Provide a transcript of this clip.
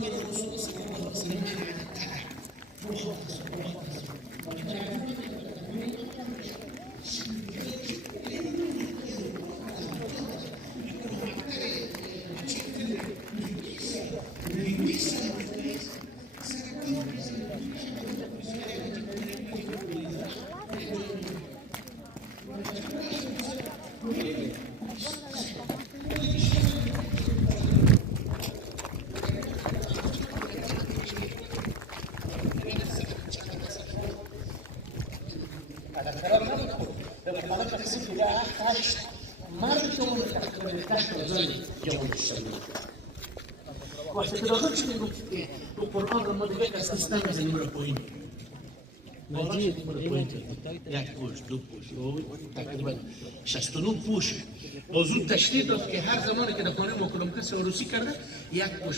که رسول صلی الله علیه وسلم منع عن التبع وقتی که داخل شدیم تو قرآن رو ما دیگه که سیستم بزنیم رو پایین یک پوش دو پوش تقریبا 69 پوش موضوع تشریح داد که هر زمانی که در خانه ما کدام کسی عروسی کرده یک پوش